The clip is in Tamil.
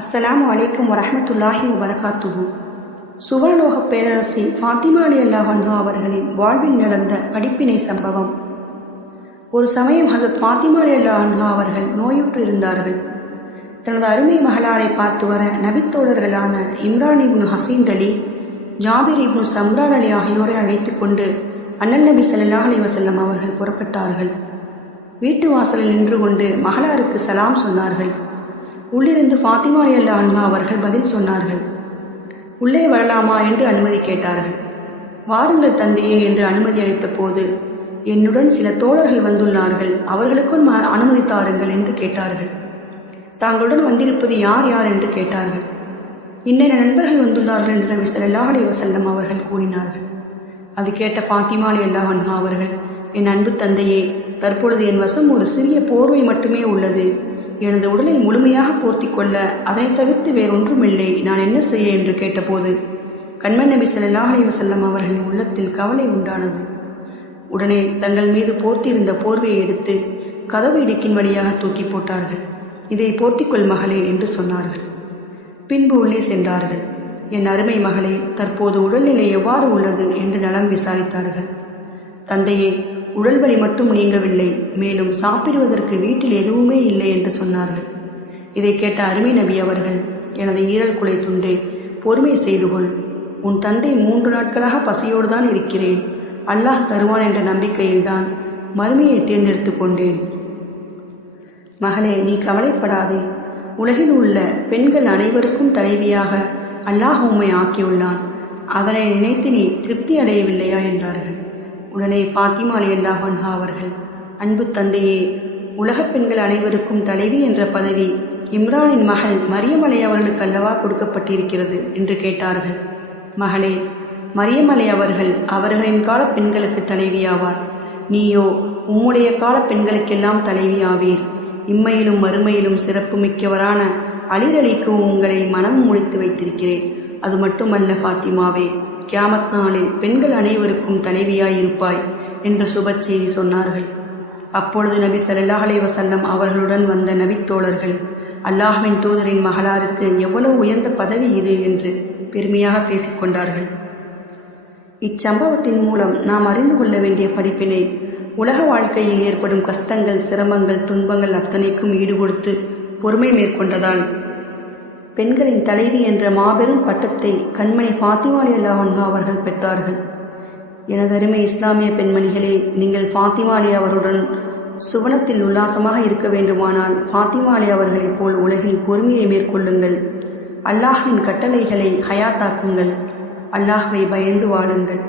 அஸ்ஸலாமு அலைக்கும் வரஹ்மத்துல்லாஹி வபரகாத்துஹு. சுவர்லோக பேரரசி ஃபாத்திமா ரலியல்லாஹு அன்ஹா அவர்களின் வாழ்வில் நடந்த படிப்பினை சம்பவம். ஒரு சமயம் ஹஸரத் ஃபாத்திமா ரலியல்லாஹு அன்ஹா அவர்கள் நோயுற்று இருந்தார்கள். தனது அருமை மகளாரை பார்த்து வர நபித்தோழர்களான இம்ரான் இப்னு ஹசீன் அலி, ஜாபிர் இப்னு சம்ரான் அலி ஆகியோரை அழைத்து கொண்டு அண்ணல் நபி ஸல்லல்லாஹு அலைஹி வஸல்லம் அவர்கள் புறப்பட்டார்கள். வீட்டு வாசலில் நின்று கொண்டு மகளாருக்கு சலாம் சொன்னார்கள். உள்ளிருந்து ஃபாத்திமா ரலியல்லாஹு அன்ஹா அவர்கள் பதில் சொன்னார்கள். உள்ளே வரலாமா என்று அனுமதி கேட்டார்கள். வாருங்கள் தந்தையே என்று அனுமதி அளித்த போது, என்னுடன் சில தோழர்கள் வந்துள்ளார்கள், அவர்களுக்கும் அனுமதி தாருங்கள் என்று கேட்டார்கள். தாங்களுடன் வந்திருப்பது யார் யார் என்று கேட்டார்கள். இன்னென்ன நண்பர்கள் வந்துள்ளார்கள் என்று நபி ஸல்லல்லாஹு அலைஹி வஸல்லம் அவர்கள் கூறினார்கள். அது கேட்ட ஃபாத்திமா ரலியல்லாஹு அன்ஹா அவர்கள், என் அன்பு தந்தையே, தற்பொழுது என் வசம் ஒரு சிறிய போர்வை மட்டுமே உள்ளது. எனது உடலை முழுமையாக போர்த்தி கொள்ள அதனை தவிர்த்து வேறொன்றுமில்லை, நான் என்ன செய்ய என்று கேட்டபோது கண்மணி நபி ஸல்லல்லாஹு அலைஹி வஸல்லம் அவர்களின் உள்ளத்தில் கவலை உண்டானது. உடனே தங்கள் மீது போர்த்தியிருந்த போர்வையை எடுத்து கதவு இடுக்கின் வழியாக தூக்கி போட்டார்கள். இதை போர்த்திக்கொள் மகளே என்று சொன்னார்கள். பின்பு உள்ளே சென்றார்கள். என் அருமை மகளே, தற்போது உடல்நிலை எவ்வாறு உள்ளது என்று நலம் விசாரித்தார்கள். தந்தையே, உடல் வலி மட்டும் நீங்கவில்லை, மேலும் சாப்பிடுவதற்கு வீட்டில் எதுவுமே இல்லை என்று சொன்னார்கள். இதை கேட்ட அருமை நபி அவர்கள், எனது ஈரல் குலை துண்டே, பொறுமை செய்து கொள். உன் தந்தை 3 நாட்களாக பசியோடு தான் இருக்கிறேன். அல்லாஹ் தருவான் என்ற நம்பிக்கையில்தான் மறுமையை தேர்ந்தெடுத்து கொண்டேன். மகளே, நீ கவலைப்படாதே. உலகில் உள்ள பெண்கள் அனைவருக்கும் தலைவியாக அல்லாஹ் உம்மை ஆக்கியுள்ளான். அதனை நினைத்து நீ திருப்தி அடையவில்லையா என்றார்கள். உடனே ஃபாத்திமா ரலியல்லாஹு அன்ஹா அவர்கள், அன்பு தந்தையே, உலகப் பெண்கள் அனைவருக்கும் தலைவி என்ற பதவி இம்ரானின் மகள் மரியம் அலை அவர்களுக்கு அல்லவா கொடுக்கப்பட்டிருக்கிறது என்று கேட்டார்கள். மகளே, மரியம் அலை அவர்கள் அவர்களின் கால பெண்களுக்கு தலைவியாவார். நீயோ உம்முடைய கால பெண்களுக்கெல்லாம் தலைவியாவீர். இம்மையிலும் மறுமையிலும் சிறப்பு மிக்கவரான அலி அலிக்கு உங்களை மனம் முடித்து வைத்திருக்கிறேன். அது மட்டுமல்ல ஃபாத்திமாவே, கியாமத் நாளில் பெண்கள் அனைவருக்கும் தலைவியாயிருப்பாய் என்று சுப செய்தி சொன்னார்கள். அப்பொழுது நபி ஸல்லல்லாஹு அலைஹி வஸல்லம் அவர்களுடன் வந்த நபித்தோழர்கள், அல்லாஹ்வின் தூதரின் மகளாருக்கு எவ்வளவு உயர்ந்த பதவி இது என்று பெருமையாக பேசிக்கொண்டார்கள். இச்சம்பவத்தின் மூலம் நாம் அறிந்து கொள்ள வேண்டிய படிப்பினை, உலக வாழ்க்கையில் ஏற்படும் கஷ்டங்கள், சிரமங்கள், துன்பங்கள் அத்தனைக்கும் ஈடுகொடுத்து பொறுமை மேற்கொண்டதால் பெண்களின் தலைவி என்ற மாபெரும் பட்டத்தை கண்மணி ஃபாத்திமா ரலியல்லாஹு அன்ஹா அவர்கள் பெற்றார்கள். எனது அருமை இஸ்லாமிய பெண்மணிகளே, நீங்கள் ஃபாத்திமா அலி அவருடன் சுவனத்தில் உல்லாசமாக இருக்க வேண்டுமானால் ஃபாத்திமா அலி அவர்களைப் போல் உலகில் பொறுமையை மேற்கொள்ளுங்கள். அல்லாஹ்வின் கட்டளைகளை ஹயாத்தாக்குங்கள். அல்லாஹ்வை பயந்து வாழுங்கள்.